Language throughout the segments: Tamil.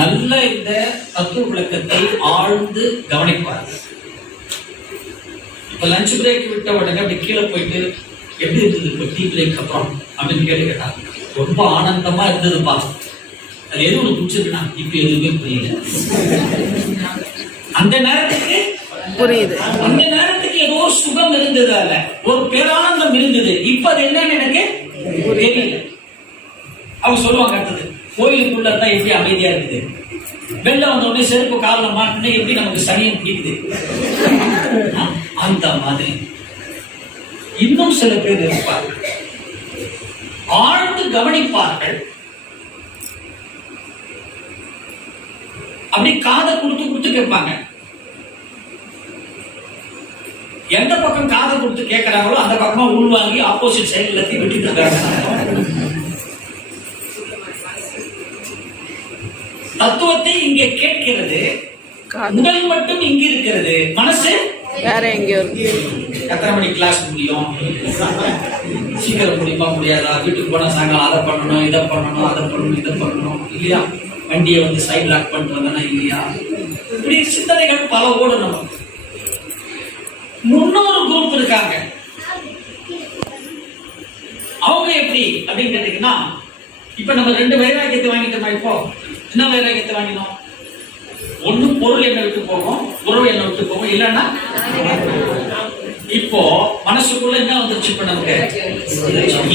நல்ல இந்த தத்துவ விளக்கத்தை ஆழ்ந்து கவனிப்பார். இப்ப லஞ்ச் பிரேக் விட்ட உடனே அப்படி கீழே போயிட்டு எப்படி இருந்தது இப்போ டீ பிரேக் அப்புறம் அப்படின்னு கேட்டாங்க. ரொம்ப ஆனந்தமா இருந்ததுப்பா. அது எது ஒண்ணு பிடிச்சிருக்குன்னா இப்ப எதுவுமே புரியல. அந்த நேரத்துக்கு புரியுது, அந்த நேரத்துக்கு ஏதோ சுகம் இருந்தது, அல்ல ஒரு பேரானந்தம் இருந்தது. இப்ப அது என்னன்னு எனக்கு தெரியல. அவங்க சொல்லுவாங்க அடுத்தது கோயிலுக்குள்ள தான் எப்படி அமைதியா இருக்குது, வெளில வந்த உடனே செருப்பு காலில் மாட்டினா எப்படி நமக்கு சனியம் பிடிக்குது. அந்த மாதிரி இன்னும் சில பேர் இருப்பார்கள், ஆழ்ந்து கவனிப்பார்கள். அப்படி காதை கொடுத்து கேட்பாங்க. எந்த பக்கம் காதை கொடுத்து கேட்கிறாங்களோ அந்த பக்கமா உள்வாங்கி ஆப்போசிட் சைடு எல்லாத்தையும் விட்டுட்டு இருக்காங்க. தத்துவத்தை இங்கே கேட்கிறது, உடல் மட்டும் இங்க இருக்கிறது, மனசு வேற எங்கேயோ இருக்கு. எத்தனை மணி கிளாஸ் முடியும், சீக்கிரம் முடியுமா முடியாதா, வீட்டுக்கு போனா சாயங்காலம் அதை பண்ணணும் இதை பண்ணணும் அதை பண்ணணும் இதை பண்ணணும் இல்லையா, வண்டியை வந்து சைட் லாக் பண்ணிட்டு வந்தனா இல்லையா, இப்படி சிந்தனைகள் பல ஓடணும். முன்னொரு குரூப் இருக்காங்க, அவங்க எப்படி அப்படின்னு கேட்டீங்கன்னா, இப்ப நம்ம 2 வைராக்கியத்தை வாங்கிட்டோமா. இப்போ என்ன வைராக்கியத்தை வாங்கினோம்? ஒண்ணு பொருள் என்ன விட்டு போகும், உறவு என்ன விட்டு போகும், இல்லைன்னா இப்போ மனசுக்குள்ள என்ன வந்துருச்சு, இப்ப நமக்கு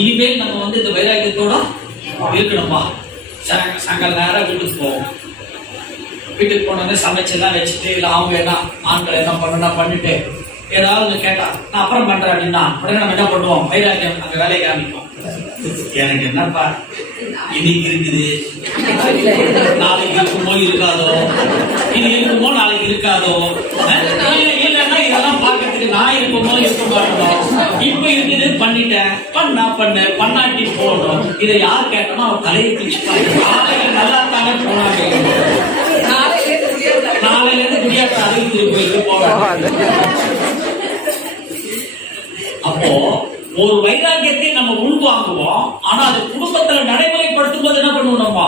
இனிமேல் நம்ம வந்து இந்த வைராக்கியத்தோட இருக்கணுமா. சாயங்காலம் நேரம் வீட்டுக்கு போவோம், வீட்டுக்கு போனோடனே சமைச்செல்லாம் வச்சுட்டு, இல்லை அவங்க என்ன ஆண்கள் என்ன பண்ணணும் பண்ணிட்டு ஏதாவது கேட்டா நான் அப்புறம் பண்றேன் அப்படின்னா உடனே நம்ம என்ன பண்ணுவோம், வைராக்கியம் அங்க வேலையை காமிப்போம். எனக்கு என்னப்பா இன்னைக்கு இருக்குது, நாளைக்கு இருக்குமோ இருக்காதோ, இது இருக்குமோ நாளைக்கு இருக்காதோ, இல்லைன்னா இதெல்லாம் பார்க்கறதுக்கு நான் இருக்குமோ இருக்க மாட்டோம். இப்ப இருக்குது பண்ணிட்டேன், பண்ணாட்டி போகணும். இதை யார் கேட்டோம்னா அவன் தலையை பிடிச்சுப்பாங்க. நாளைக்கு நல்லா தானே போனாங்க, நாளையில இருந்து முடியாத அறிவித்து போயிட்டு போவாங்க. அப்போ ஒரு வைராக்கியத்தை நம்ம உள்வாங்குவோம், ஆனா அது குடும்பத்துல நடைமுறைப்படுத்தும் போது என்ன பண்ணுவோம், நம்ம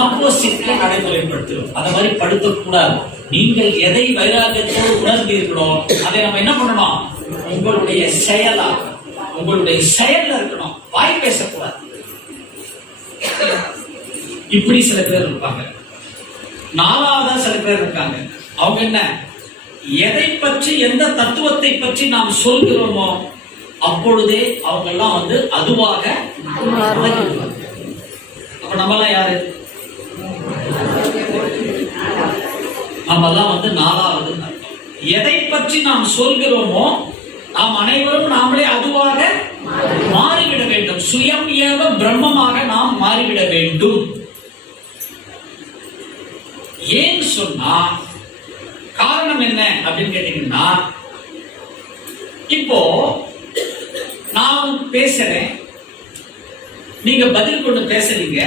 ஆப்போசிட்ல நடைமுறைப்படுத்துவோம். அந்த மாதிரி படுத்தக்கூடாது. நீங்கள் எதை வைராக்கியத்தோடு உணர்ந்தீர்களோ அதை நம்ம என்ன பண்ணணும், உங்களுடைய செயலா, உங்களுடைய செயல்ல இருக்கணும், வாய் பேசக்கூடாது. இப்படி சில பேர் இருப்பாங்க. 4வதா சில பேர் இருக்காங்க, அவங்க என்ன, எதை பற்றி எந்த தத்துவத்தை பற்றி நாம் சொல்கிறோமோ அப்பொழுதே அவங்க எல்லாம் வந்து அதுவாக. அப்ப நம்ம எல்லாம் யாரு, நம்ம எல்லாம் வந்து 4வது. எதை பற்றி நாம் சொல்கிறோமோ நாம் அனைவரும் நாமளே அதுவாக மாறிவிட வேண்டும். சுயம் ஏவ பிரம்மமாக நாம் மாறிவிட வேண்டும். ஏன் சொன்னா காரணம் என்ன அப்படின்னு கேட்டீங்கன்னா, இப்போ நான் பேசுறேன், நீங்க பதில் கொண்டு பேசுறீங்க.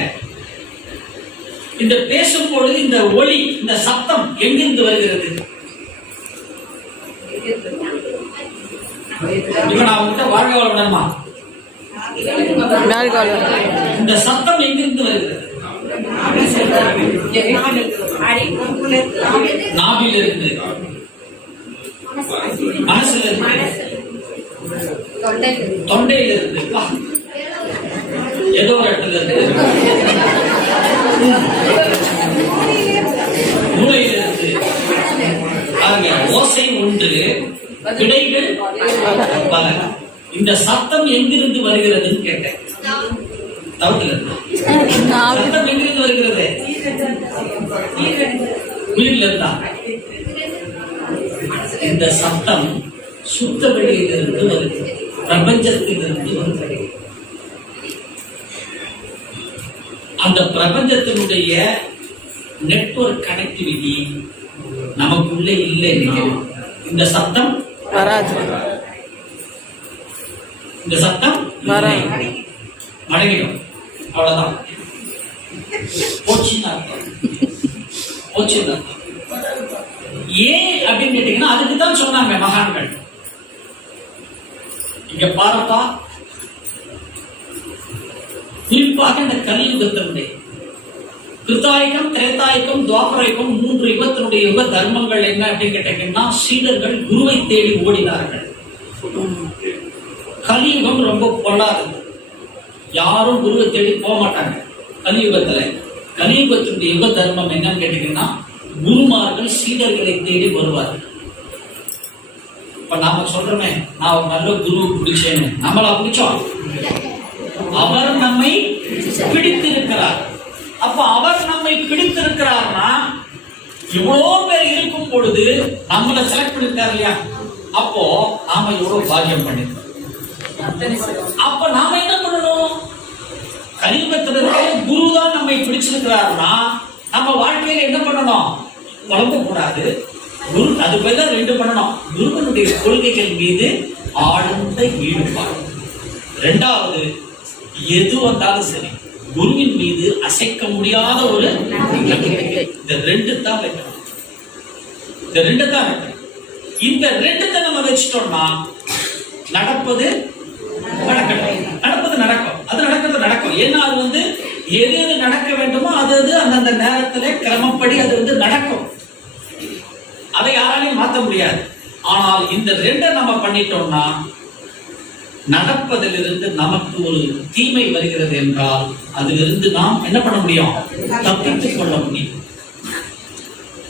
இந்த பேசும் பொழுது இந்த ஒளி, இந்த சத்தம் எங்கிருந்து வருகிறது? இப்ப நான் உங்ககிட்ட வாழ்க வளமா, இந்த சத்தம் எங்கிருந்து வருகிறது? நாபில இருந்து, மனசுல இருந்து, தொண்டையில இருந்து, ஏதோ ஒரு இடத்துல இருந்து, மூளையில இருந்து. பாருங்க, ஓசை ஒன்று, விடைகள் பல. இந்த சத்தம் எங்கிருந்து வருகிறதுன்னு கேட்டேன். சத்தம் எங்கிருந்து வருகிறது? உயிரில் இருந்தா. இந்த சத்தம் சுத்த வெளியிலிருந்து வருது, பிரபஞ்சத்திலிருந்து வருது. அந்த பிரபஞ்சத்தினுடைய நெட்வொர்க் கனெக்டிவிட்டி நமக்குள்ளே இல்லைன்னா இந்த சத்தம் வராது. இந்த சத்தம் மடங்கிடும், அவ்வளவுதான். ஏன் அப்படின்னு கேட்டீங்கன்னா, அதுக்குதான் சொன்னாங்க மகான்கள். இங்க பாருப்பா, குறிப்பாக இந்த கலியுகத்தினுடைய கிருத்தாயுகம், திரேதாயுகம், துவாபரயுகம் 3 யுகத்தினுடைய யுக தர்மங்கள் என்ன அப்படின்னு கேட்டீங்கன்னா, சீடர்கள் குருவை தேடி ஓடினார்கள். கலியுகம் ரொம்ப பொல்லாதது, யாரும் குருவை தேடி போக மாட்டாங்க. கலியுகத்தினுடைய யுக தர்மம் என்னன்னு கேட்டீங்கன்னா, குருமார்கள் சீடர்களை தேடி வருவார்கள். இப்ப நாம சொல்றோமே, நான் ஒரு நல்ல குரு பிடிச்சேன்னு, நம்மளா பிடிச்சோம்? அவர் நம்மை பிடித்திருக்கிறார். அப்ப அவர் நம்மை பிடித்திருக்கிறார்னா, இவ்வளோ பேர் இருக்கும் பொழுது நம்மளை செலக்ட் பண்ணிட்டார் இல்லையா? அப்போ நாம எவ்வளவு பாக்கியம் பண்ணிருக்கோம். அப்ப நாம என்ன பண்ணணும்? கலியுகத்திற்கு குரு தான் நம்மை பிடிச்சிருக்கிறார்னா, நம்ம வாழ்க்கையில என்ன பண்ணணும்? குழம்ப கூடாது. குரு அது போய் 2 பண்ணணும். குருவனுடைய கொள்கைகள் மீது ஆழ்ந்த ஈடுபாடு. 2வது, எது வந்தாலும் சரி குருவின் மீது அசைக்க முடியாத ஒரு நம்பிக்கை. இந்த 2 தான் வைக்கணும். இந்த 2 நம்ம வச்சிட்டோம்னா, நடப்பது நடக்கும். அது நடக்கும். ஏன்னா அது எது நடக்க வேண்டுமோ அது அந்தந்த நேரத்துல கிரமப்படி அது நடக்கும். அதை யாராலையும் மாற்ற முடியாது. ஆனால் இந்த 2 நம்ம பண்ணிட்டோம்னா, நடப்பதிலிருந்து நமக்கு ஒரு தீமை வருகிறது என்றால் அதிலிருந்து நாம் என்ன பண்ண முடியும்? தப்பித்துக் கொள்ள முடியும்.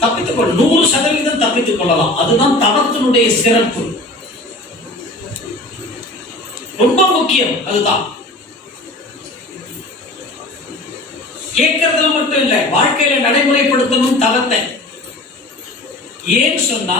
100% தப்பித்துக் கொள்ளலாம். அதுதான் தவத்தினுடைய சிறப்பு. ரொம்ப முக்கியம். அதுதான் கேட்கறதுல மட்டும் இல்ல, வாழ்க்கையில நடைமுறைப்படுத்தணும் தவத்தை. ஏன் சொன்னா,